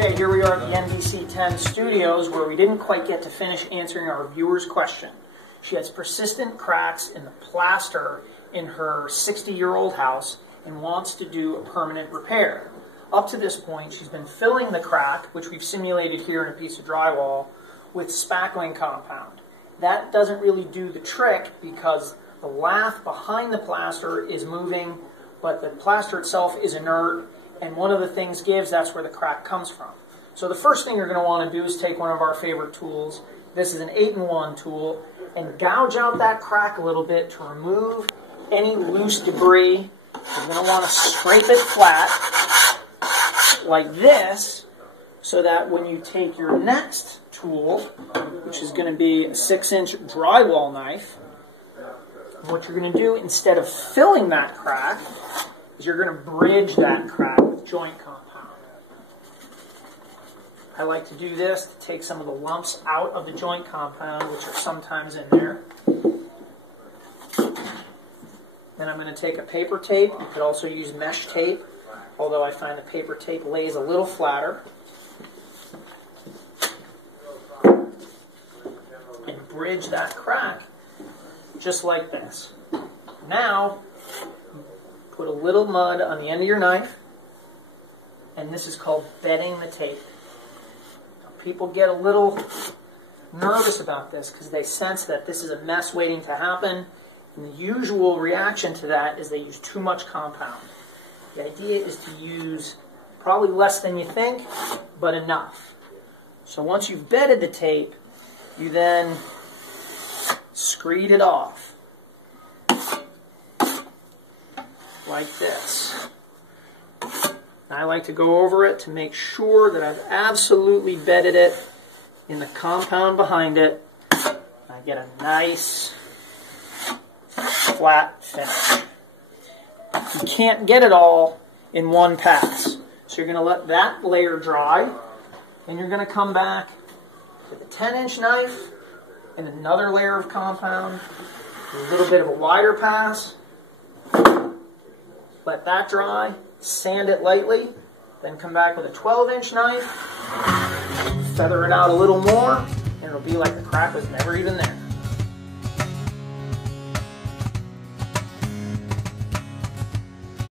Okay, here we are at the NBC 10 studios where we didn't quite get to finish answering our viewer's question. She has persistent cracks in the plaster in her 60-year-old house and wants to do a permanent repair. Up to this point, she's been filling the crack, which we've simulated here in a piece of drywall, with spackling compound. That doesn't really do the trick because the lath behind the plaster is moving, but the plaster itself is inert, and one of the things gives, that's where the crack comes from. So the first thing you're going to want to do is take one of our favorite tools. This is an 8-in-1 tool, and gouge out that crack a little bit to remove any loose debris. You're going to want to scrape it flat like this so that when you take your next tool, which is going to be a 6-inch drywall knife, what you're going to do instead of filling that crack is you're going to bridge that crack with joint compound. I like to do this to take some of the lumps out of the joint compound, which are sometimes in there. Then I'm going to take a paper tape. You could also use mesh tape, although I find the paper tape lays a little flatter. And bridge that crack just like this. Now, put a little mud on the end of your knife, and this is called bedding the tape. Now, people get a little nervous about this because they sense that this is a mess waiting to happen, and the usual reaction to that is they use too much compound. The idea is to use probably less than you think, but enough. So once you've bedded the tape, you then screed it off like this. And I like to go over it to make sure that I've absolutely bedded it in the compound behind it. I get a nice flat finish. You can't get it all in one pass. So you're going to let that layer dry, and you're going to come back with a 10-inch knife and another layer of compound, a little bit of a wider pass. Let that dry, sand it lightly, then come back with a 12-inch knife, feather it out a little more, and it'll be like the crack was never even there.